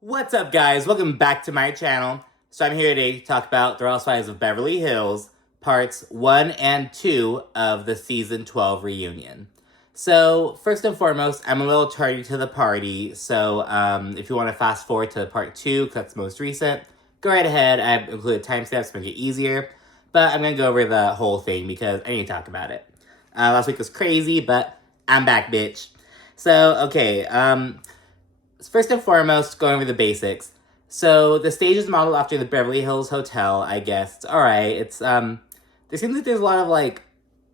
What's up, guys? Welcome back to my channel. So I'm here today to talk about The Housewives of Beverly Hills, parts 1 and 2 of the season 12 reunion. So first and foremost, I'm a little tardy to the party, so if you want to fast forward to part 2, because that's most recent, go right ahead. I've included timestamps to make it easier, but I'm going to go over the whole thing because I need to talk about it. Last week was crazy, but I'm back, bitch. So, okay, first and foremost, going over the basics. So the stage is modeled after the Beverly Hills Hotel, I guess. It's alright. It's there seems like there's a lot of like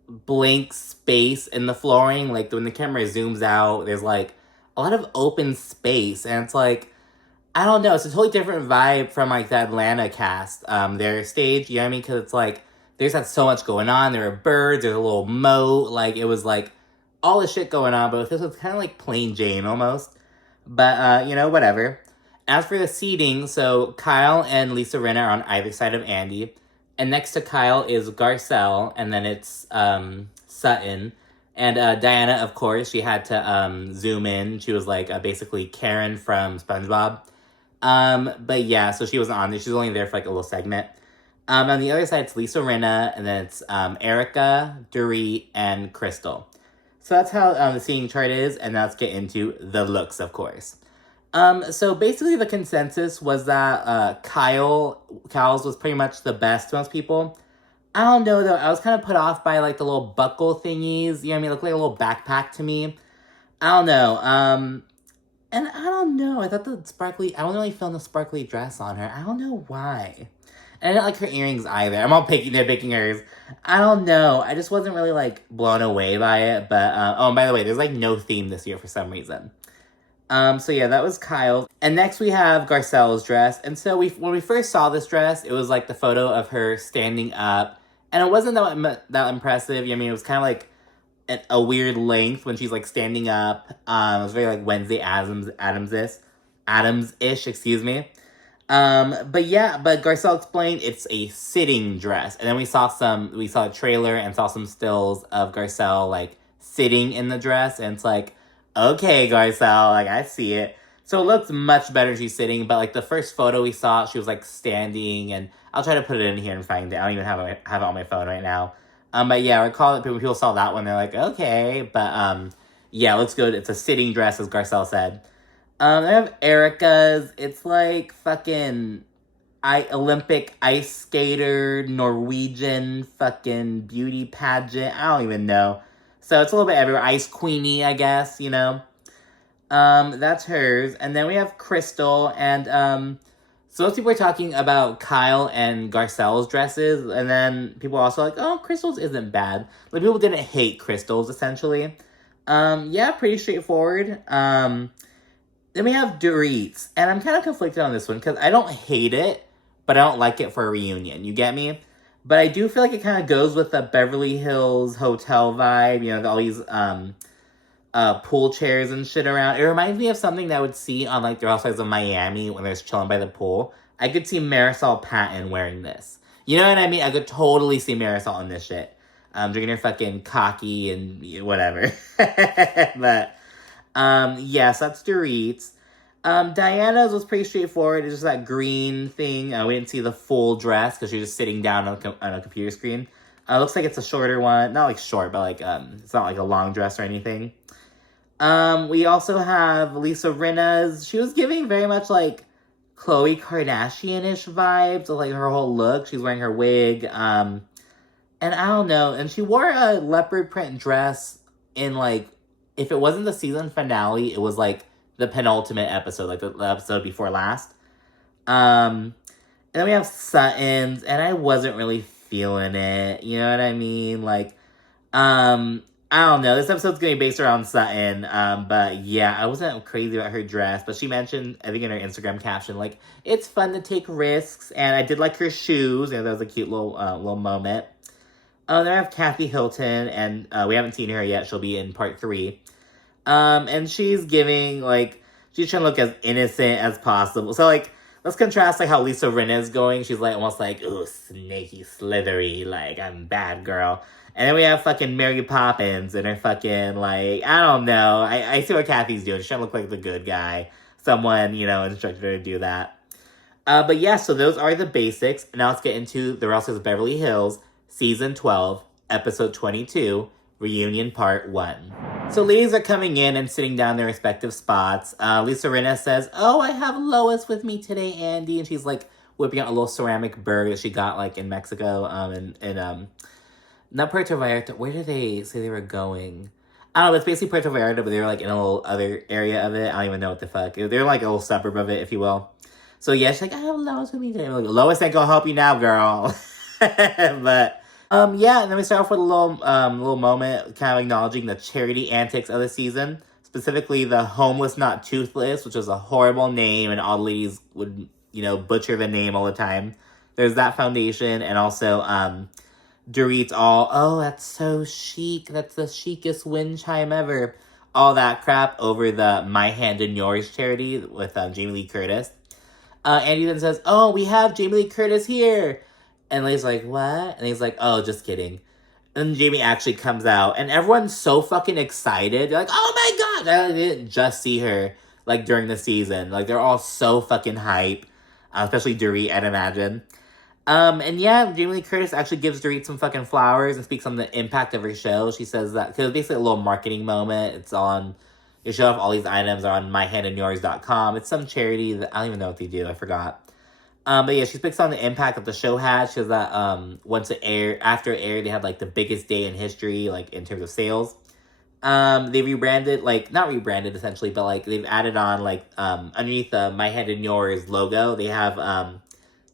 blank space in the flooring. Like when the camera zooms out, there's like a lot of open space, and it's like I don't know. It's a totally different vibe from like the Atlanta cast. Their stage, you know what I mean? Because it's like there's had so much going on. There were birds. There's a little moat. Like it was like all the shit going on. But this was kind of like plain Jane almost. But, whatever. As for the seating, so Kyle and Lisa Rinna are on either side of Andy. And next to Kyle is Garcelle, and then it's Sutton. And Diana, of course, she had to zoom in. She was like basically Karen from SpongeBob. But yeah, so she wasn't on there. She was only there for like a little segment. On the other side, it's Lisa Rinna, and then it's Erika, Dorit, and Crystal. So that's how the seating chart is, and now let's get into the looks, of course. So basically the consensus was that Kyle's was pretty much the best to most people. I don't know, though. I was kind of put off by, like, the little buckle thingies. You know what I mean? It looked like a little backpack to me. I don't know. And I don't know. I thought I wasn't really feeling the sparkly dress on her. I don't know why. And I didn't like her earrings either. I'm all nitpicking hers. I don't know. I just wasn't really, like, blown away by it. But, and by the way, there's, like, no theme this year for some reason. So yeah, that was Kyle. And next we have Garcelle's dress. And so when we first saw this dress, it was, like, the photo of her standing up. And it wasn't that impressive. I mean, it was kind of, like, a weird length when she's, like, standing up. It was very, like, Wednesday Addams-ish, excuse me. But Garcelle explained it's a sitting dress. And then we saw a trailer and saw some stills of Garcelle, like, sitting in the dress. And it's like, okay, Garcelle, like, I see it. So it looks much better she's sitting. But, like, the first photo we saw, she was, like, standing. And I'll try to put it in here and find it. I don't even have it on my phone right now. But yeah, I recall that when people saw that one, they're like, okay. But, yeah, it looks good. It's a sitting dress, as Garcelle said. I have Erika's. It's like fucking Olympic ice skater, Norwegian fucking beauty pageant. I don't even know. So it's a little bit everywhere. Ice Queenie, I guess, you know. That's hers. And then we have Crystal. And so most people are talking about Kyle and Garcelle's dresses. And then people are also like, oh, Crystal's isn't bad. Like, people didn't hate Crystal's, essentially. Yeah, pretty straightforward. Then we have Dorit, and I'm kind of conflicted on this one, because I don't hate it, but I don't like it for a reunion, you get me? But I do feel like it kind of goes with the Beverly Hills hotel vibe, you know, all these pool chairs and shit around. It reminds me of something that I would see on, like, the Housewives of Miami when they're chilling by the pool. I could see Marisol Patton wearing this. You know what I mean? I could totally see Marisol in this shit. Drinking her fucking cocky and whatever. But... yes, that's Dorit. Diana's was pretty straightforward. It's just that green thing. We didn't see the full dress because she was just sitting down on a computer screen. Looks like it's a shorter one. Not like short, but like, it's not like a long dress or anything. We also have Lisa Rinna's. She was giving very much like Khloe Kardashian-ish vibes of like her whole look. She's wearing her wig. And I don't know. And she wore a leopard print dress in like, if it wasn't the season finale, it was, like, the penultimate episode, like, the episode before last. And then we have Sutton's, and I wasn't really feeling it, you know what I mean? Like, I don't know, this episode's gonna be based around Sutton, but yeah, I wasn't crazy about her dress, but she mentioned, I think in her Instagram caption, like, it's fun to take risks, and I did like her shoes, you know, that was a cute little moment. Then I have Kathy Hilton, and we haven't seen her yet. She'll be in part 3. And she's giving, like, she's trying to look as innocent as possible. So, like, let's contrast, like, how Lisa Rinna is going. She's, like, almost like, ooh, snaky, slithery, like, I'm bad girl. And then we have fucking Mary Poppins and her fucking, like, I don't know. I see what Kathy's doing. She's trying to look like the good guy. someone, instructed her to do that. But yeah, so those are the basics. Now let's get into The Real Housewives of Beverly Hills, Season 12, Episode 22, Reunion Part 1. So ladies are coming in and sitting down in their respective spots. Lisa Rinna says, "Oh, I have Lois with me today, Andy." And she's like whipping out a little ceramic bird that she got like in Mexico, not Puerto Vallarta. Where did they say they were going? I don't know, it's basically Puerto Vallarta, but they were like in a little other area of it. I don't even know what the fuck. They're like a little suburb of it, if you will. So yeah, she's like, "I have Lois with me today." I'm like, "Lois ain't gonna help you now, girl." But yeah, and then we start off with a little moment kind of acknowledging the charity antics of the season. Specifically the Homeless Not Toothless, which was a horrible name, and all the ladies would, butcher the name all the time. There's that foundation, and also Dorit's all, "Oh, that's so chic. That's the chicest wind chime ever." All that crap over the My Hand in Yours charity with Jamie Lee Curtis. Andy then says, "Oh, we have Jamie Lee Curtis here." And Lay's like, "What?" And he's like, "Oh, just kidding." And then Jamie actually comes out, and everyone's so fucking excited. They're like, "Oh my god!" I didn't just see her, like, during the season. Like, they're all so fucking hype. Especially Dorit, I'd imagine. And yeah, Jamie Lee Curtis actually gives Dorit some fucking flowers and speaks on the impact of her show. She says that, because it's basically a little marketing moment. It's on, you show off all these items are on myhandandyours.com. It's some charity that, I don't even know what they do, I forgot. But yeah, she speaks on the impact that the show had. She says that after it aired, they had like the biggest day in history, like in terms of sales. They rebranded, like, not rebranded essentially, but like they've added on like underneath the My Hand in Yours logo, they have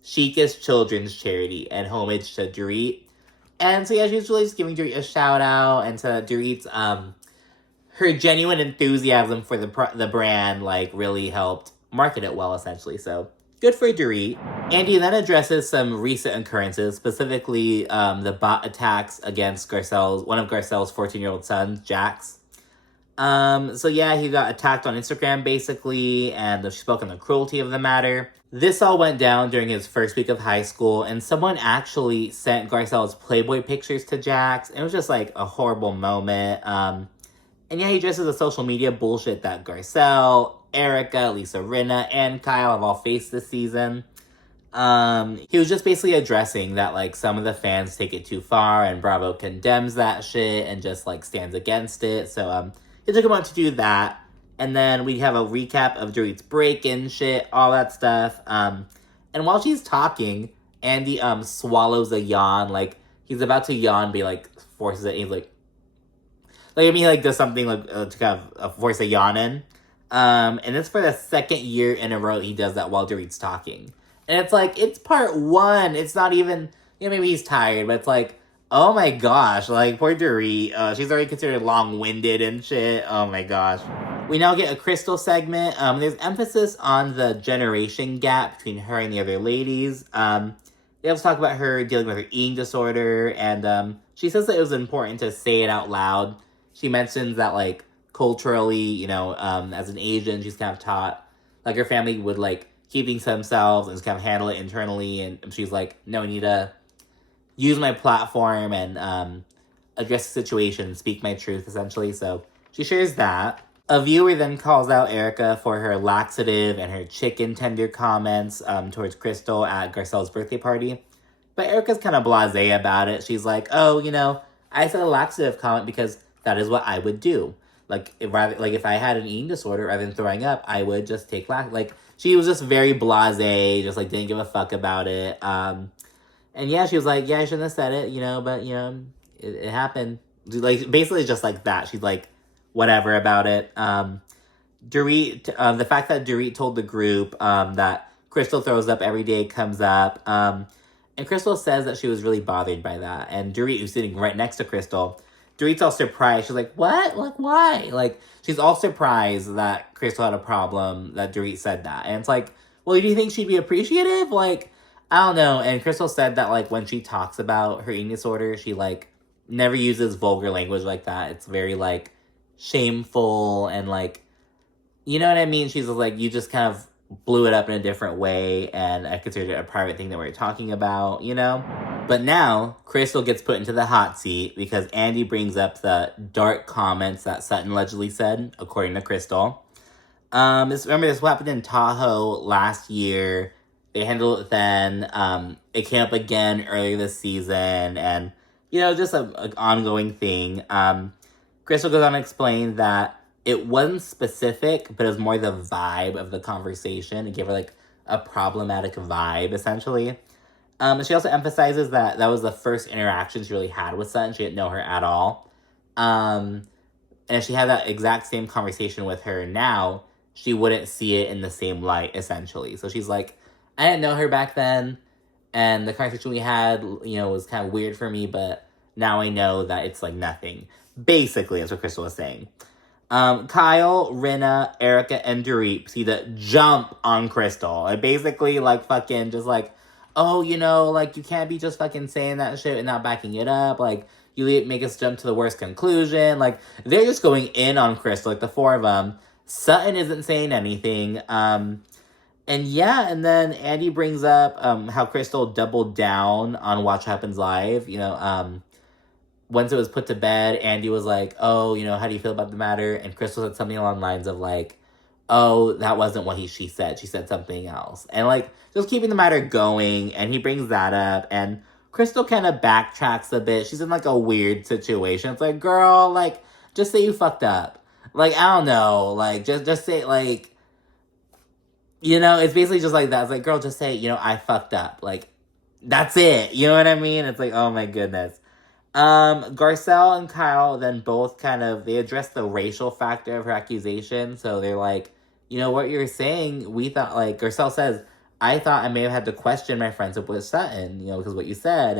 Chicest Children's Charity and homage to Dorit. And so yeah, she's really just giving Dorit a shout out, and to Dorit's her genuine enthusiasm for the brand like really helped market it well, essentially. So good for Dorit. Andy then addresses some recent occurrences, specifically the bot attacks against one of Garcelle's 14-year-old sons, Jax. So yeah, he got attacked on Instagram, basically, and she spoke on the cruelty of the matter. This all went down during his first week of high school, and someone actually sent Garcelle's Playboy pictures to Jax. It was just, like, a horrible moment. And yeah, he addresses the social media bullshit that Garcelle, Erika, Lisa Rinna, and Kyle have all faced this season. He was just basically addressing that, like, some of the fans take it too far, and Bravo condemns that shit and just, like, stands against it. So, it took a month to do that. And then we have a recap of Dorit's break-in shit, all that stuff. And while she's talking, Andy swallows a yawn. Like, he's about to yawn, but he, like, forces it. And he's like, he, like, does something, like, to kind of force a yawn in. And it's for the second year in a row he does that while Dorit's talking. And it's like, it's part one. It's not even, maybe he's tired, but it's like, oh my gosh, like, poor Dorit. She's already considered long-winded and shit. Oh my gosh. We now get a Crystal segment. There's emphasis on the generation gap between her and the other ladies. They also talk about her dealing with her eating disorder, and she says that it was important to say it out loud. She mentions that, like, culturally, as an Asian, she's kind of taught, like, her family would, like, keep things to themselves and just kind of handle it internally, and she's like, "No, I need to use my platform and address the situation and speak my truth," essentially. So she shares that. A viewer then calls out Erika for her laxative and her chicken tender comments towards Crystal at Garcelle's birthday party. But Erika's kind of blasé about it. She's like, "Oh, I said a laxative comment because that is what I would do. Like, if I had an eating disorder, rather than throwing up, I would just take like." She was just very blasé, just, like, didn't give a fuck about it. And yeah, she was like, "Yeah, I shouldn't have said it, but, it happened." Like, basically just like that. She's like, whatever about it. Dorit, the fact that Dorit told the group that Crystal throws up every day comes up. And Crystal says that she was really bothered by that. And Dorit, who's sitting right next to Crystal, Dorit's all surprised. She's like, "What? Like, why?" Like, she's all surprised that Crystal had a problem, that Dorit said that. And it's like, well, do you think she'd be appreciative? Like, I don't know. And Crystal said that, like, when she talks about her eating disorder, she, like, never uses vulgar language like that. It's very, like, shameful and, like, you know what I mean? She's like, you just kind of blew it up in a different way, and I considered it a private thing that we were talking about, But now, Crystal gets put into the hot seat because Andy brings up the dark comments that Sutton allegedly said, according to Crystal. Remember this happened in Tahoe last year. They handled it then. It came up again earlier this season, and just a ongoing thing. Crystal goes on to explain that it wasn't specific, but it was more the vibe of the conversation. It gave her like a problematic vibe, essentially. And she also emphasizes that that was the first interaction she really had with Sutton. She didn't know her at all. And if she had that exact same conversation with her now, she wouldn't see it in the same light, essentially. So she's like, I didn't know her back then, and the conversation we had, was kind of weird for me, but now I know that it's like nothing. Basically, that's what Crystal was saying. Kyle, Rinna, Erika, and Dorit see the jump on Crystal. And basically, like, fucking just like, oh, like, you can't be just fucking saying that shit and not backing it up. Like, you make us jump to the worst conclusion. Like, they're just going in on Crystal, like, the four of them. Sutton isn't saying anything. And then Andy brings up how Crystal doubled down on Watch Happens Live. Once it was put to bed, Andy was like, oh, how do you feel about the matter? And Crystal said something along the lines of like, oh, that wasn't what she said. She said something else. And like, just keeping the matter going. And he brings that up. And Crystal kind of backtracks a bit. She's in like a weird situation. It's like, girl, like, just say you fucked up. Like, I don't know. Like, just say, like, it's basically just like that. It's like, girl, just say, I fucked up. Like, that's it. You know what I mean? It's like, oh my goodness. Garcelle and Kyle then both they address the racial factor of her accusation. So they're like, what you're saying, we thought, like, Garcelle says, I thought I may have had to question my friendship with Sutton, because of what you said.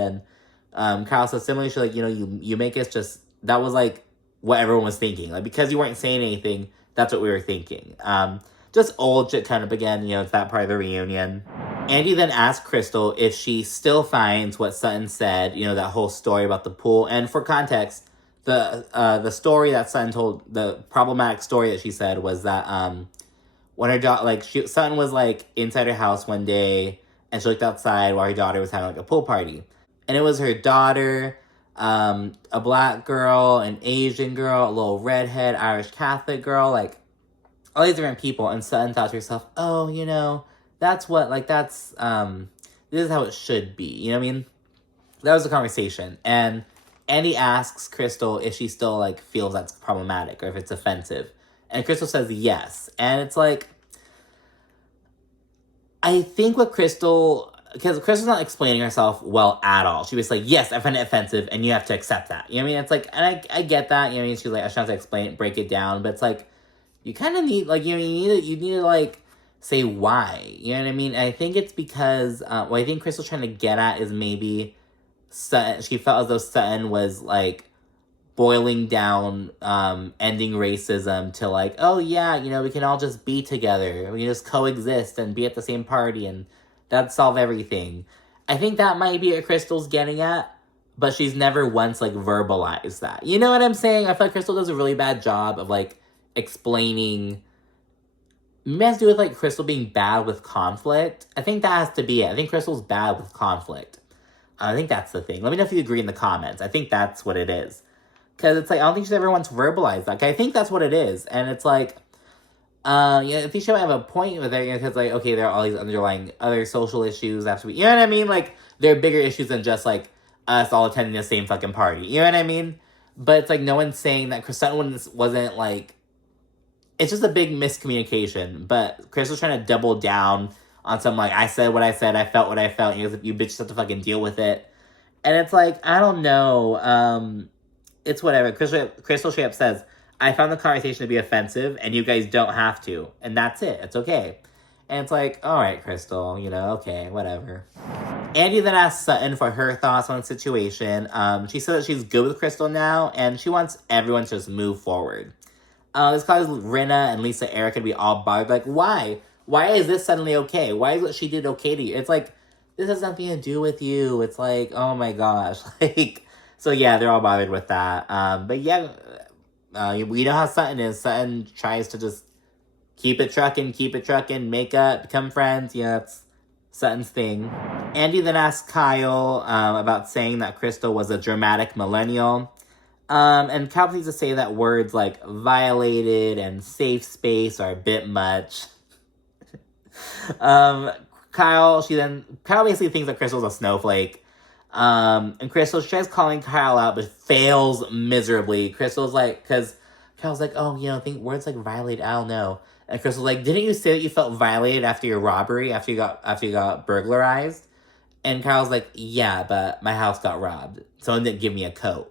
And Kyle says similarly, she's like, you make us just, that was like what everyone was thinking. Like, because you weren't saying anything, that's what we were thinking. Just old shit kind of again, it's that part of the reunion. Andy then asks Crystal if she still finds what Sutton said, that whole story about the pool. And for context, the story that Sutton told, the problematic story that she said was that when her daughter, Sutton was like inside her house one day and she looked outside while her daughter was having like a pool party. And it was her daughter, a black girl, an Asian girl, a little redhead, Irish Catholic girl, like all these different people. And Sutton thought to herself, oh, that's what, like, this is how it should be. You know what I mean? That was the conversation. And Andy asks Crystal if she still, like, feels that's problematic or if it's offensive. And Crystal says yes. And it's like, I think what because Crystal's not explaining herself well at all. She was like, yes, I find it offensive and you have to accept that. You know what I mean? It's like, and I get that. You know what I mean? She's like, I should have to explain it, break it down. But it's like, you kind of need, like, you need to, like, say why. You know what I mean? And I think it's because, what I think Crystal's trying to get at is maybe Sutton, she felt as though Sutton was, like, boiling down, ending racism to, like, oh, yeah, we can all just be together. We can just coexist and be at the same party and that'd solve everything. I think that might be what Crystal's getting at, but she's never once, like, verbalized that. You know what I'm saying? I feel like Crystal does a really bad job of, like, explaining. Maybe it has to do with, like, Crystal being bad with conflict. I think that has to be it. I think Crystal's bad with conflict. I think that's the thing. Let me know if you agree in the comments. I think that's what it is. Because it's like, I don't think she's ever once verbalized that. I think that's what it is. And it's like, I think she might have a point with it. Because, like, okay, there are all these underlying other social issues that have to be, you know what I mean? Like, there are bigger issues than just, like, us all attending the same fucking party. You know what I mean? But it's like, no one's saying that Sutton wasn't, like, it's just a big miscommunication, but Crystal's trying to double down on some, like, I said what I said, I felt what I felt, you bitches have to fucking deal with it. And it's like, I don't know, it's whatever. Crystal straight up says, I found the conversation to be offensive, and you guys don't have to, and that's it, it's okay. And it's like, alright, Crystal, okay, whatever. Andy then asks Sutton for her thoughts on the situation. She said that she's good with Crystal now, and she wants everyone to just move forward. This causes Rinna and Lisa Erika to be all bothered. Like, why? Why is this suddenly okay? Why is what she did okay to you? It's like, this has nothing to do with you. It's like, oh my gosh. Like, so yeah, they're all bothered with that. But yeah, we know how Sutton is. Sutton tries to just keep it trucking, make up, become friends. Yeah, that's Sutton's thing. Andy then asks Kyle about saying that Crystal was a dramatic millennial. And Cal needs to say that words like violated and safe space are a bit much. um, Kyle basically thinks that Crystal's a snowflake. And Crystal tries calling Kyle out, but fails miserably. Crystal's like, because Kyle's like, oh, think words like violated, I don't know. And Crystal's like, didn't you say that you felt violated after your robbery, after you got burglarized? And Kyle's like, yeah, but my house got robbed. Someone didn't give me a coat.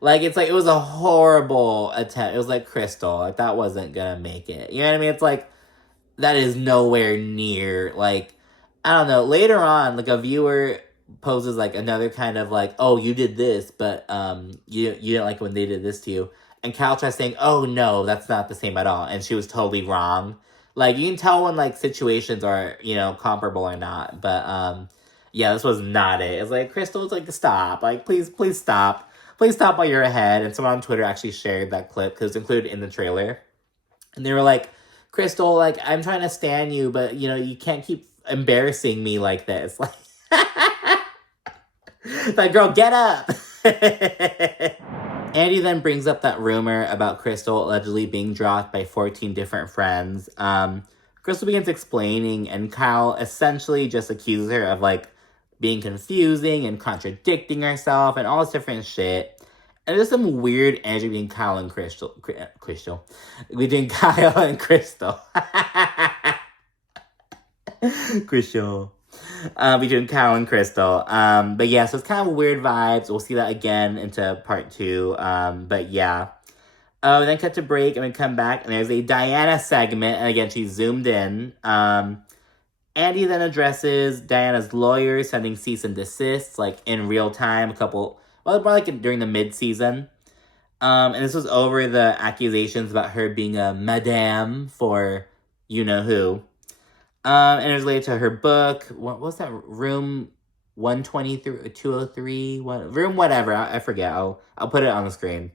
It was a horrible attempt. It was like, Crystal, that wasn't gonna make it. You know what I mean? It's like, that is nowhere near, I don't know. Later on, a viewer poses, another kind of, oh, you did this, but, you didn't like when they did this to you. And Kyle tries saying, oh, no, that's not the same at all. And she was totally wrong. You can tell when, situations are, comparable or not. But, yeah, this was not it. It's Crystal, it's stop. Please stop. Please stop while you're ahead. And someone on Twitter actually shared that clip because it's included in the trailer. And they were like, Crystal, I'm trying to stan you, but, you can't keep embarrassing me like this. Girl, get up! Andy then brings up that rumor about Crystal allegedly being dropped by 14 different friends. Crystal begins explaining, and Kyle essentially just accuses her of, being confusing and contradicting herself and all this different shit. And there's some weird energy between Kyle and Crystal. Between Kyle and Crystal. Crystal. Between Kyle and Crystal. But yeah, so it's kind of weird vibes. We'll see that again into part 2. But yeah. Then cut to break and we come back and there's a Diana segment. And again, she's zoomed in. Andy then addresses Diana's lawyer sending cease and desists, in real time, during the mid-season. And this was over the accusations about her being a madame for you-know-who. And it was related to her book. What was that? Room 123, 203? Room whatever. I forget. I'll put it on the screen.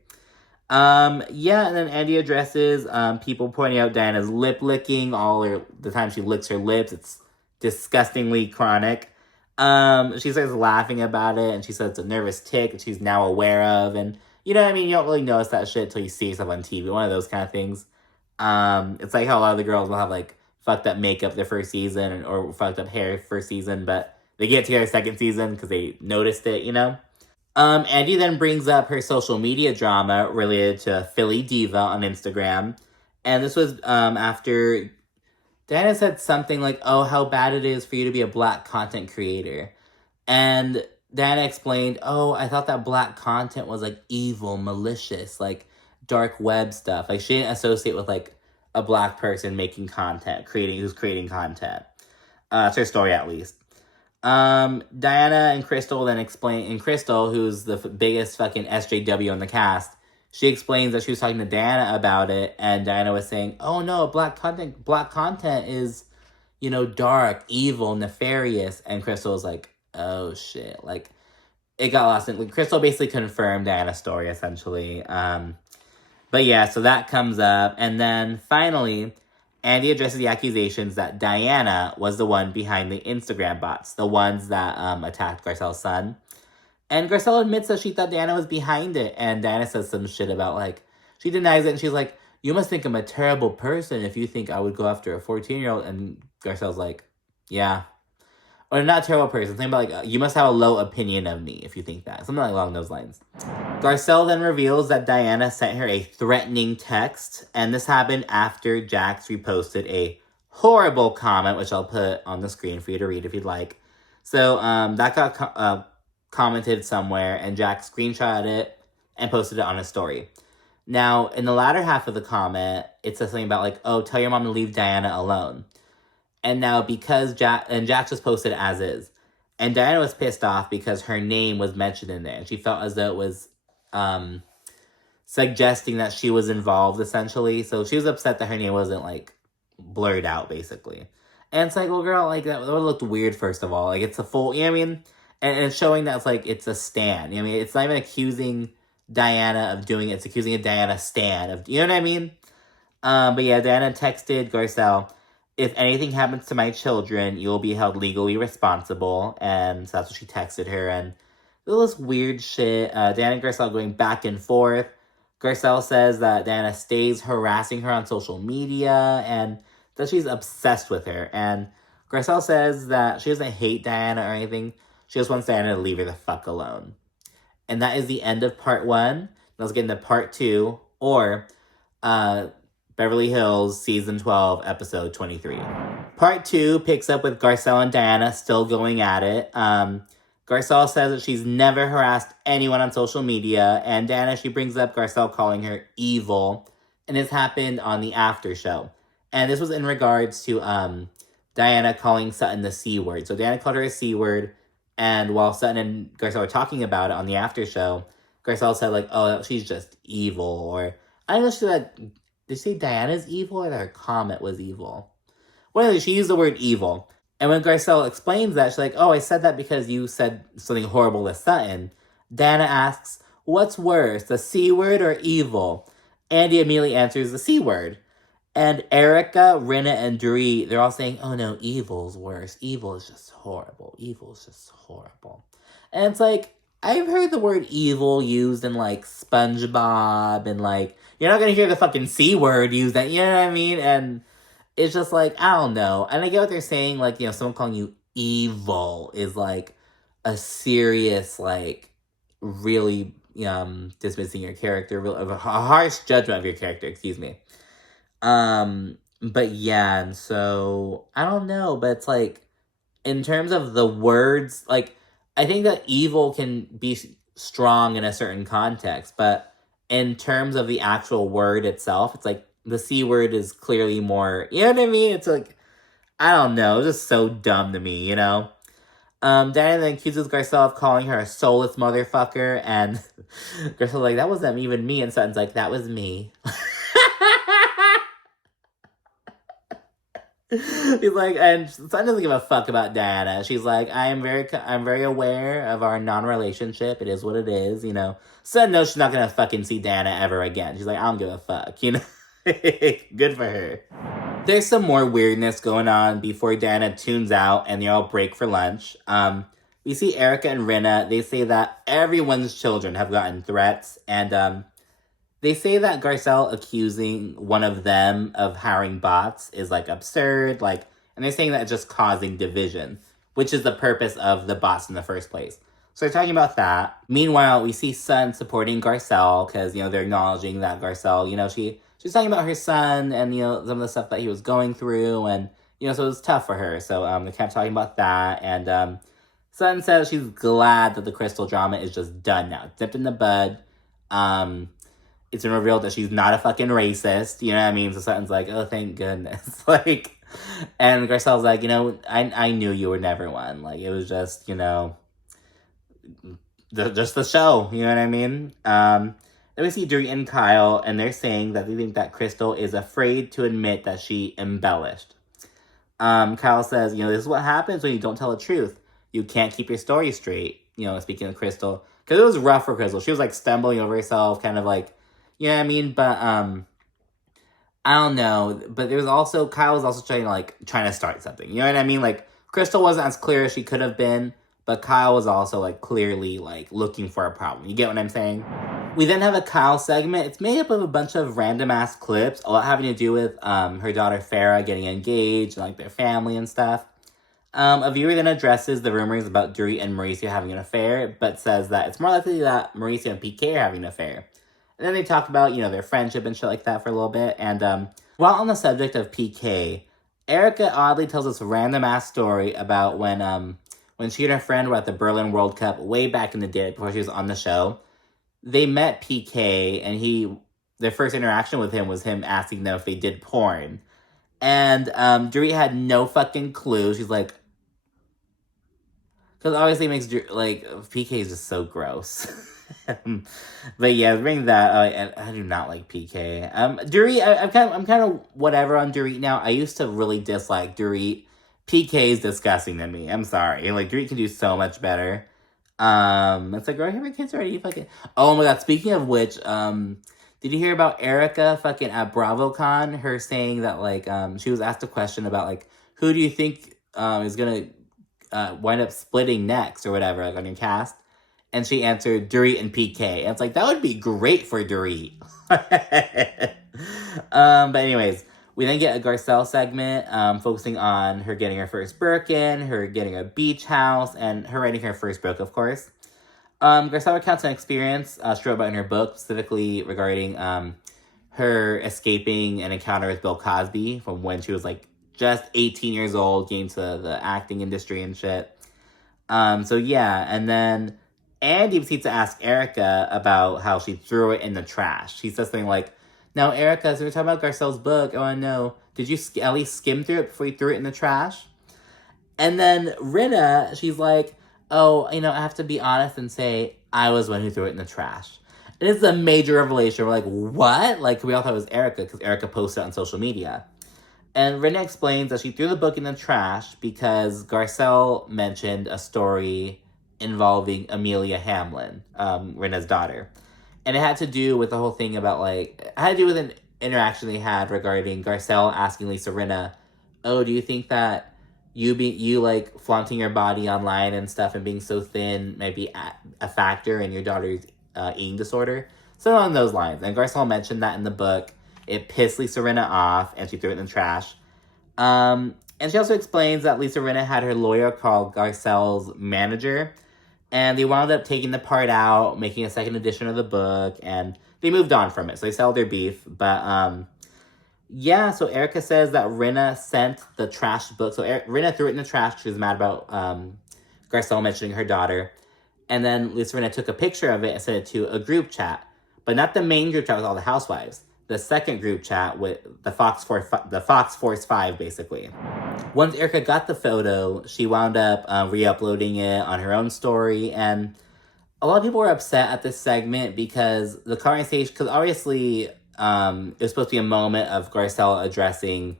Yeah, and then Andy addresses people pointing out Diana's lip licking. The time she licks her lips. It's disgustingly chronic. She starts laughing about it, and she says it's a nervous tick that she's now aware of. And, you don't really notice that shit until you see yourself on TV. One of those kind of things. It's how a lot of the girls will have, fucked up makeup their first season or fucked up hair first season, but they get together second season because they noticed it, Andy then brings up her social media drama related to Philly Diva on Instagram. And this was after Diana said something like, oh, how bad it is for you to be a black content creator. And Diana explained, oh, I thought that black content was evil, malicious, dark web stuff. She didn't associate with a black person making content, who's creating content. It's her story at least. Diana and Crystal then explain, and Crystal, who's the biggest fucking SJW on the cast, she explains that she was talking to Diana about it, and Diana was saying, oh no, black content is, dark, evil, nefarious, and Crystal was like, oh shit, it got lost in, Crystal basically confirmed Diana's story, essentially. But yeah, so that comes up, and then finally, Andy addresses the accusations that Diana was the one behind the Instagram bots, the ones that attacked Garcelle's son. And Garcelle admits that she thought Diana was behind it. And Diana says some shit about, she denies it. And she's like, you must think I'm a terrible person if you think I would go after a 14-year-old. And Garcelle's like, yeah. Or not a terrible person. Something about, you must have a low opinion of me if you think that. Something along those lines. Garcelle then reveals that Diana sent her a threatening text. And this happened after Jax reposted a horrible comment, which I'll put on the screen for you to read if you'd like. So that got commented somewhere, and Jack screenshotted it and posted it on his story. Now, in the latter half of the comment, it says something about oh, tell your mom to leave Diana alone. And now because Jack just posted it as is. And Diana was pissed off because her name was mentioned in there. And she felt as though it was suggesting that she was involved, essentially. So she was upset that her name wasn't blurred out, basically. And it's well, girl, that would look weird, first of all. It's a full, you know what I mean? And it's showing that it's a stan. You know what I mean? It's not even accusing Diana of doing it. It's accusing a Diana stan of, you know what I mean? But yeah, Diana texted Garcelle, if anything happens to my children, you will be held legally responsible. And so that's what she texted her. And All this weird shit. Diana and Garcelle going back and forth. Garcelle says that Diana stays harassing her on social media and that she's obsessed with her. And Garcelle says that she doesn't hate Diana or anything. She just wants Diana to leave her the fuck alone. And that is the end of part 1. Let's get into part 2, or Beverly Hills season 12, episode 23. Part 2 picks up with Garcelle and Diana still going at it. Garcelle says that she's never harassed anyone on social media, and Diana, she brings up Garcelle calling her evil, and this happened on the after show. And this was in regards to Diana calling Sutton the C word. So Diana called her a C word, and while Sutton and Garcelle were talking about it on the after show, Garcelle said, like, oh, she's just evil, or I don't know, she said, did she say Diana's evil or that her comment was evil? Well, she used the word evil. And when Garcelle explains that, she's like, oh, I said that because you said something horrible to Sutton. Diana asks, what's worse, the C word or evil? Andy immediately answers the C word. And Erika, Rinna, and Dorit, they're all saying, oh no, evil's worse. Evil is just horrible. Evil is just horrible. And it's like, I've heard the word evil used in, like, SpongeBob, and, like, you're not gonna hear the fucking C word used, that, you know what I mean? And it's just like, I don't know. And I get what they're saying, like, you know, someone calling you evil is, like, a serious, like, really dismissing your character, a harsh judgment of your character, excuse me. But yeah, and so, I don't know, but it's like, in terms of the words, like, I think that evil can be strong in a certain context, but in terms of the actual word itself, it's like, the C word is clearly more, you know what I mean? It's like, I don't know, it's just so dumb to me, you know? Diana then accuses Garcelle of calling her a soulless motherfucker, and Garcelle's like, that wasn't even me, and Sutton's like, that was me. He's like, and Sutton doesn't give a fuck about Diana. She's like, I'm very aware of our non-relationship. It is what it is, you know. Sutton knows she's not gonna fucking see Diana ever again. She's like, I don't give a fuck, you know. Good for her. There's some more weirdness going on before Diana tunes out and they all break for lunch. We see Erika and Rinna. They say that everyone's children have gotten threats, and they say that Garcelle accusing one of them of hiring bots is, like, absurd, like, and they're saying that it's just causing division, which is the purpose of the bots in the first place. So they're talking about that. Meanwhile, we see Sutton supporting Garcelle, because, you know, they're acknowledging that Garcelle, you know, she's talking about her son and, you know, some of the stuff that he was going through, and, you know, so it was tough for her. So they kept talking about that, and Sutton says she's glad that the crystal drama is just done now. It's nipped in the bud. It's been revealed that she's not a fucking racist, you know what I mean? So Sutton's like, oh, thank goodness. Like, and Garcelle's like, you know, I knew you were never one. Like, it was just, you know, just the show, you know what I mean? Then we see Dorit and Kyle, and they're saying that they think that Crystal is afraid to admit that she embellished. Kyle says, you know, this is what happens when you don't tell the truth. You can't keep your story straight, you know, speaking of Crystal. Because it was rough for Crystal. She was, like, stumbling over herself, kind of like, you know what I mean? But, I don't know. But there was also, Kyle was also trying to start something. You know what I mean? Like, Crystal wasn't as clear as she could have been, but Kyle was also, like, clearly, like, looking for a problem. You get what I'm saying? We then have a Kyle segment. It's made up of a bunch of random-ass clips, a lot having to do with her daughter Farrah getting engaged, and, like, their family and stuff. A viewer then addresses the rumors about Dorit and Mauricio having an affair, but says that it's more likely that Mauricio and PK are having an affair. And then they talk about, you know, their friendship and shit like that for a little bit. And while on the subject of PK, Erika oddly tells this random-ass story about when she and her friend were at the Berlin World Cup way back in the day before she was on the show. They met PK, and their first interaction with him was him asking them if they did porn. And Dorit had no fucking clue. She's like, because obviously it makes, like, PK is just so gross. But yeah, bring that. I do not like PK. Dorit, I'm kind of whatever on Dorit now. I used to really dislike Dorit. PK is disgusting to me. I'm sorry. Like, Dorit can do so much better. It's like, girl, here my kids already. Fucking. Oh my god. Speaking of which, did you hear about Erika fucking at BravoCon? Her saying that, like, she was asked a question about, like, who do you think is gonna wind up splitting next or whatever, like, on your cast? And she answered Dorit and PK. And it's like, that would be great for Dorit. But anyways, we then get a Garcelle segment focusing on her getting her first Birkin, her getting a beach house, and her writing her first book, of course. Garcelle recounts an experience she wrote about in her book, specifically regarding her escaping an encounter with Bill Cosby from when she was like just 18 years old, getting to the acting industry and shit. So yeah, and then Andy proceeds to ask Erika about how she threw it in the trash. She says something like, "Now, Erika, so we're talking about Garcelle's book. I want to know, did you at least skim through it before you threw it in the trash?" And then Rinna, she's like, "Oh, I have to be honest and say I was the one who threw it in the trash." And it's a major revelation. We're like, what? Like, we all thought it was Erika because Erika posted it on social media. And Rinna explains that she threw the book in the trash because Garcelle mentioned a story involving Amelia Hamlin, Rinna's daughter. And it had to do with the whole thing about, like, it had to do with an interaction they had regarding Garcelle asking Lisa Rinna, "Oh, do you think that you like flaunting your body online and stuff and being so thin might be a factor in your daughter's eating disorder?" So along those lines. And Garcelle mentioned that in the book. It pissed Lisa Rinna off, and she threw it in the trash. And she also explains that Lisa Rinna had her lawyer call Garcelle's manager, and they wound up taking the part out, making a second edition of the book, and they moved on from it. So they settled their beef. But yeah, so Erika says that Rinna sent the trash book. So Rinna threw it in the trash. She was mad about Garcelle mentioning her daughter. And then Lisa Rinna took a picture of it and sent it to a group chat. But not the main group chat with all the housewives. The second group chat with the Fox Force 5, basically. Once Erika got the photo, she wound up re-uploading it on her own story. And a lot of people were upset at this segment because the conversation, because obviously it was supposed to be a moment of Garcelle addressing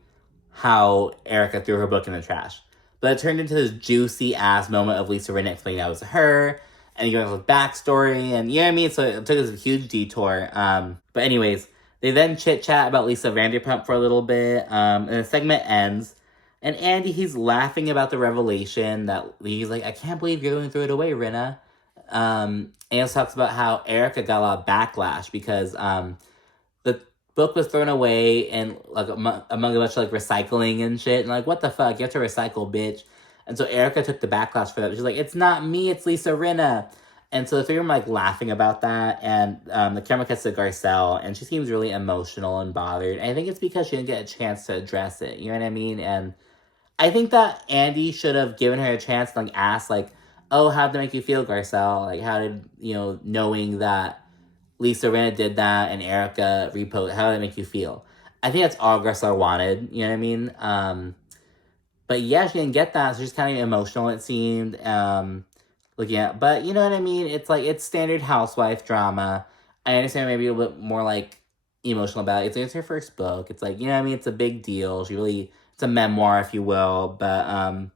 how Erika threw her book in the trash. But it turned into this juicy-ass moment of Lisa Rinna explaining that it was her, and you know, with backstory, and you know what I mean? So it took us a huge detour. But anyways, they then chit-chat about Lisa Vanderpump for a little bit, and the segment ends. And Andy, he's laughing about the revelation that he's like, "I can't believe you're going to throw it away, Rinna." And he also talks about how Erika got a lot of backlash because the book was thrown away and like among a bunch of like recycling and shit. And like, what the fuck? You have to recycle, bitch. And so Erika took the backlash for that. She's like, "It's not me, it's Lisa Rinna." And so the three of them like laughing about that. And the camera cuts to Garcelle, and she seems really emotional and bothered. And I think it's because she didn't get a chance to address it. You know what I mean? And I think that Andy should have given her a chance to like ask like, "Oh, how did that make you feel, Garcelle? Like, how did, knowing that Lisa Rinna did that and Erika reposted, how did it make you feel?" I think that's all Garcelle wanted. You know what I mean? But yeah, she didn't get that, so she's kind of emotional, it seemed. Looking at, but you know what I mean? It's like, it's standard housewife drama. I understand maybe a little bit more like emotional about it. It's her first book. It's like, you know what I mean? It's a big deal. It's a memoir, if you will. But,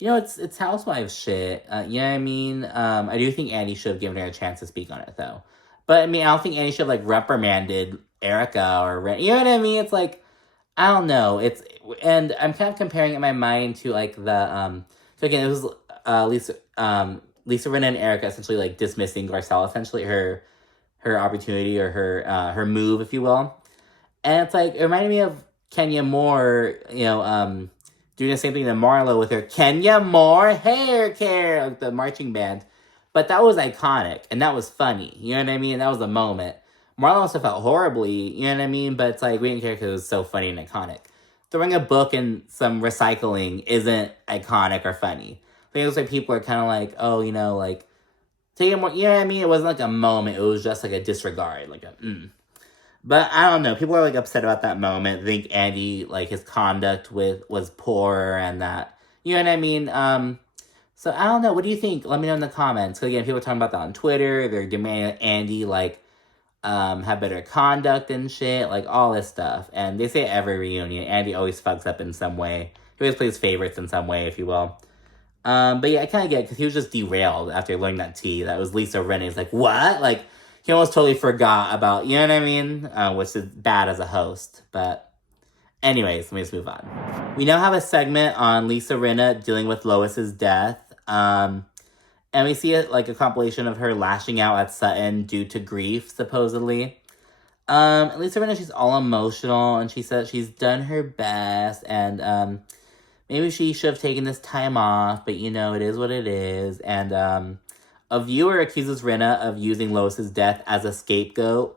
it's housewife shit. You know what I mean? I do think Andy should have given her a chance to speak on it, though. But, I mean, I don't think Andy should have, like, reprimanded Erika or... You know what I mean? It's like, I don't know. And I'm kind of comparing it in my mind to, like, the... So, again, it was Lisa Rinna and Erika essentially, like, dismissing Garcelle, essentially her opportunity or her move, if you will. And it's like, it reminded me of Kenya Moore, doing the same thing to Marlo with her Kenya Moore hair care, like the marching band. But that was iconic, and that was funny, you know what I mean? And that was a moment. Marlo also felt horribly, you know what I mean? But it's like, we didn't care because it was so funny and iconic. Throwing a book and some recycling isn't iconic or funny. I think it was like people are kind of like, oh, like, take it more, you know what I mean? It wasn't like a moment, it was just like a disregard, like But I don't know, people are like upset about that moment. I think Andy, like, his conduct was poor and that, you know what I mean? So I don't know, what do you think? Let me know in the comments. Because again, people are talking about that on Twitter. They're demanding Andy, like, have better conduct and shit, like, all this stuff. And they say at every reunion, Andy always fucks up in some way. He always plays favorites in some way, if you will. But yeah, I kind of get it, because he was just derailed after learning that tea. That was Lisa Rinna. He's like, what? Like, he almost totally forgot about, you know what I mean? Which is bad as a host. But anyways, let me just move on. We now have a segment on Lisa Rinna dealing with Lois's death. And we see it like a compilation of her lashing out at Sutton due to grief, supposedly. At least Rinna, she's all emotional, and she said she's done her best, and maybe she should have taken this time off, but you know, it is what it is. And a viewer accuses Rinna of using Lois's death as a scapegoat.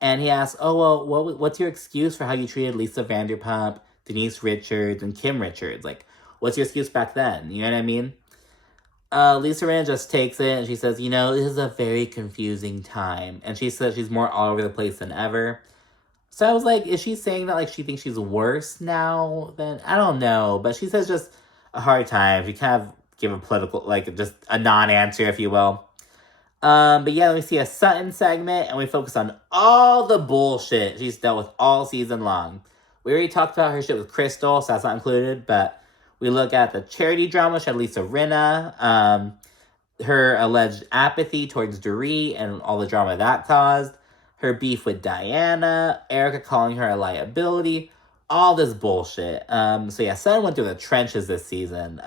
And he asks, oh, well, what's your excuse for how you treated Lisa Vanderpump, Denise Richards, and Kim Richards? Like, what's your excuse back then? You know what I mean? Lisa Rinna just takes it and she says, you know, this is a very confusing time. And she says she's more all over the place than ever. So I was like, is she saying that like she thinks she's worse now than, I don't know. But she says just a hard time. She kind of give a political, like just a non-answer, if you will. But yeah, we see a Sutton segment and we focus on all the bullshit she's dealt with all season long. We already talked about her shit with Crystal, so that's not included, but we look at the charity drama she had Lisa Rinna, her alleged apathy towards Dorit and all the drama that caused, her beef with Diana, Erika calling her a liability, all this bullshit. So yeah, Sutton went through the trenches this season.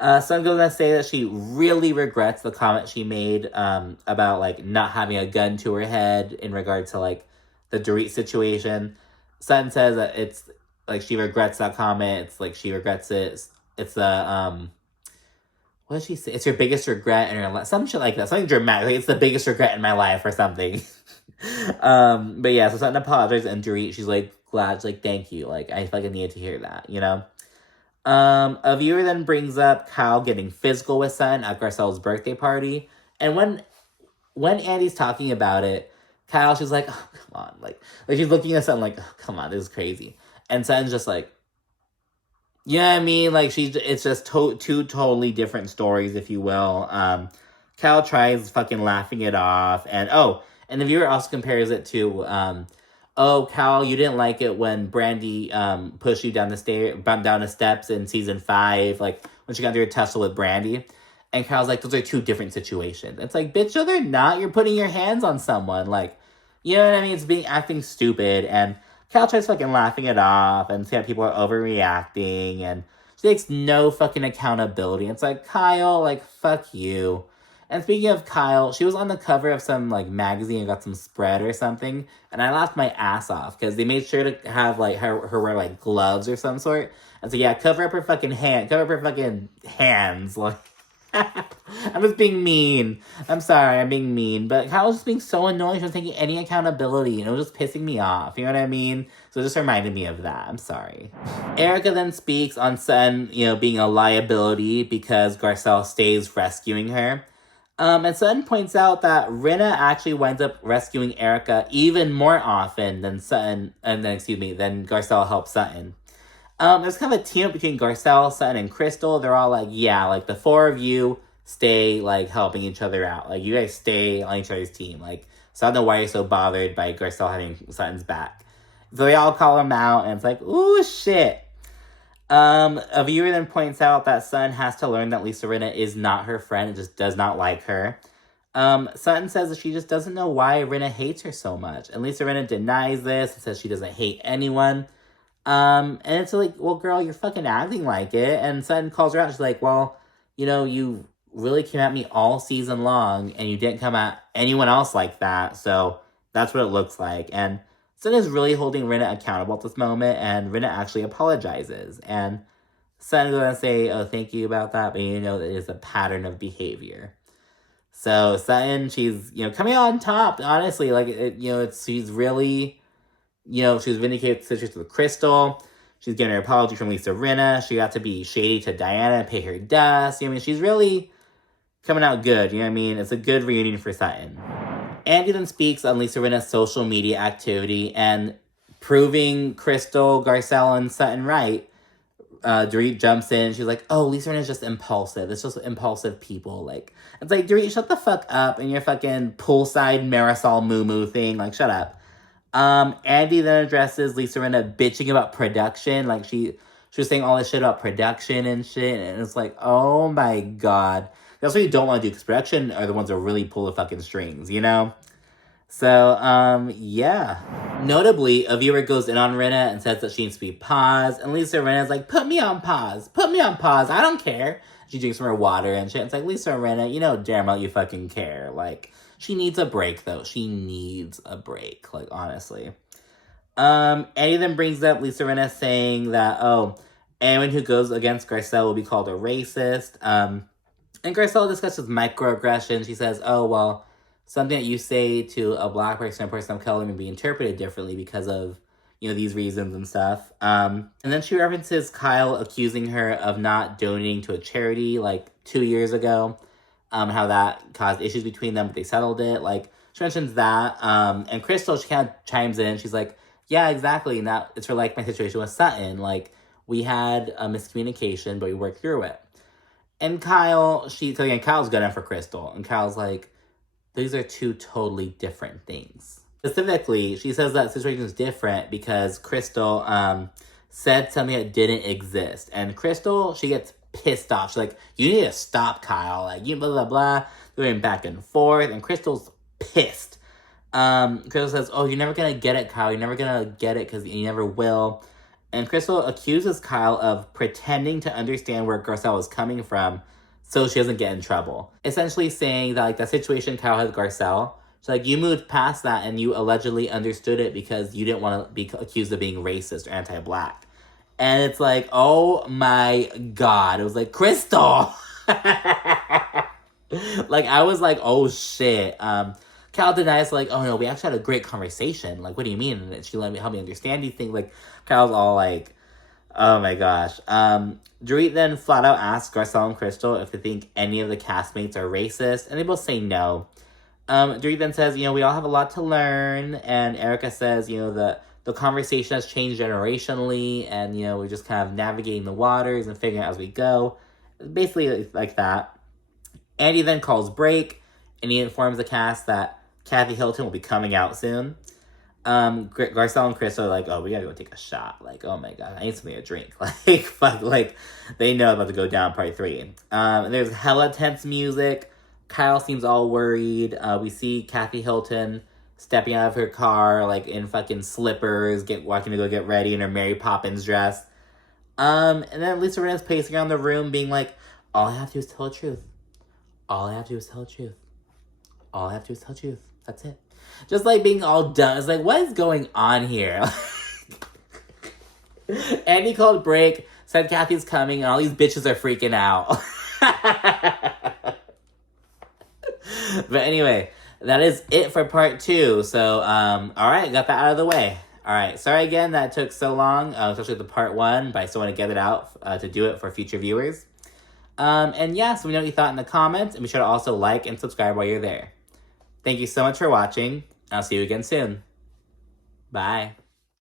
Sutton goes on to say that she really regrets the comment she made about like not having a gun to her head in regard to like the Dorit situation. Sutton says that it's like she regrets that comment. It's like she regrets it. It's a what did she say? It's her biggest regret in her life. Some shit like that. Something dramatic. Like it's the biggest regret in my life or something. But yeah, so Sutton apologized and Dorit, she's like glad. She's like, thank you. Like I fucking needed to hear that, you know? A viewer then brings up Kyle getting physical with Sutton at Garcelle's birthday party. And when Andy's talking about it, Kyle, she's like, oh, come on. Like she's looking at Sutton like, oh, come on, this is crazy. And Sutton's just like, you know what I mean? Like, it's just two totally different stories, if you will. Kyle tries fucking laughing it off. And the viewer also compares it to, Kyle, you didn't like it when Brandy pushed you down the steps in season 5, like when she got into her tussle with Brandy. And Kyle's like, those are two different situations. It's like, bitch, no, they're not. You're putting your hands on someone. Like, you know what I mean? It's acting stupid. And Kyle tries fucking laughing it off and see how people are overreacting. And she takes no fucking accountability. It's like, Kyle, like, fuck you. And speaking of Kyle, she was on the cover of some, like, magazine and got some spread or something. And I laughed my ass off because they made sure to have, like, her wear, like, gloves or some sort. And so, yeah, cover up her fucking hands. Like, I'm just being mean. I'm sorry, I'm being mean. But Kyle was just being so annoying. She wasn't taking any accountability. And it was just pissing me off. You know what I mean? So it just reminded me of that. I'm sorry. Erika then speaks on Sutton, you know, being a liability because Garcelle stays rescuing her. And Sutton points out that Rinna actually winds up rescuing Erika even more often than than Garcelle helps Sutton. There's kind of a team up between Garcelle, Sutton, and Crystal. They're all like, yeah, like the four of you stay like helping each other out. Like you guys stay on each other's team. Like, so I don't know why you're so bothered by Garcelle having Sutton's back. So they all call him out, and it's like, ooh, shit. A viewer then points out that Sutton has to learn that Lisa Rinna is not her friend and just does not like her. Sutton says that she just doesn't know why Rinna hates her so much. And Lisa Rinna denies this and says she doesn't hate anyone. And it's like, well, girl, you're fucking acting like it. And Sutton calls her out. She's like, well, you know, you really came at me all season long and you didn't come at anyone else like that. So that's what it looks like. And Sutton is really holding Rinna accountable at this moment, and Rinna actually apologizes. And Sutton's going to say, oh, thank you about that, but you know that it is a pattern of behavior. So Sutton, she's, you know, coming out on top, honestly. Like, she's really, you know, she's vindicated the situation with Crystal. She's getting her apology from Lisa Rinna. She got to be shady to Diana and pay her dust. You know what I mean? She's really coming out good, you know what I mean? It's a good reunion for Sutton. Andy then speaks on Lisa Rinna's social media activity and proving Crystal, Garcelle, and Sutton right. Dorit jumps in. She's like, oh, Lisa Rinna's just impulsive. It's just impulsive people. Like, it's like, Dorit, shut the fuck up and your fucking poolside Marisol Moo thing. Like, shut up. Andy then addresses Lisa Rinna bitching about production. Like, she was saying all this shit about production and shit. And it's like, oh my God. That's what you don't want to do, because production are the ones that really pull the fucking strings, you know? So, yeah. Notably, a viewer goes in on Rinna and says that she needs to be paused. And Lisa Rinna's like, put me on pause. Put me on pause. I don't care. She drinks some her water and shit. It's like, Lisa Rinna, you know damn well you fucking care. Like, she needs a break, though. She needs a break, like, honestly. Andy then brings up Lisa Rinna saying that, oh, anyone who goes against Garcelle will be called a racist. And Garcelle discusses microaggressions. She says, oh, well, something that you say to a black person or a person of color may be interpreted differently because of, you know, these reasons and stuff. And then she references Kyle accusing her of not donating to a charity like 2 years ago. How that caused issues between them, but they settled it. Like, she mentions that. And Crystal, she kind of chimes in. She's like, yeah, exactly. And that it's for like my situation with Sutton. Like, we had a miscommunication, but we worked through it. And Kyle, Kyle's gunning for Crystal. And Kyle's like, these are two totally different things. Specifically, she says that situation is different because Crystal said something that didn't exist. And Crystal, she gets pissed off. She's like, you need to stop, Kyle. Like, you blah, blah, blah. Going back and forth. And Crystal's pissed. Crystal says, oh, you're never going to get it, Kyle. You're never going to get it because you never will. And Crystal accuses Kyle of pretending to understand where Garcelle is coming from so she doesn't get in trouble. Essentially saying that, like, the situation Kyle had with Garcelle, she's like, you moved past that and you allegedly understood it because you didn't want to be accused of being racist or anti-black. And it's like, oh my God. It was like, Crystal! Like, I was like, oh shit. Cal denies, like, oh no, we actually had a great conversation. Like, what do you mean? And she help me understand these things. Like, Cal's all like, oh my gosh. Dorit then flat out asks Garcelle and Crystal if they think any of the castmates are racist, and they both say no. Dorit then says, you know, we all have a lot to learn, and Erika says, you know, the conversation has changed generationally, and, you know, we're just kind of navigating the waters and figuring out as we go. Basically like that. Andy then calls break, and he informs the cast that Kathy Hilton will be coming out soon. Garcelle and Chris are like, oh, we gotta go take a shot. Like, oh my God, I need something to drink. Like, fuck, like, they know about to go down part 3. And there's hella tense music. Kyle seems all worried. We see Kathy Hilton stepping out of her car, like, in fucking slippers, walking to go get ready in her Mary Poppins dress. And then Lisa Rinna's pacing around the room being like, all I have to do is tell the truth. All I have to do is tell the truth. All I have to do is tell the truth. That's it. Just, like, being all done. It's like, what is going on here? Andy called break, said Kathy's coming, and all these bitches are freaking out. But anyway, that is it for part 2. So, alright, got that out of the way. Alright, sorry again that it took so long, especially the part 1, but I still want to get it out to do it for future viewers. And yeah, so let me know what you thought in the comments, and be sure to also like and subscribe while you're there. Thank you so much for watching. I'll see you again soon. Bye.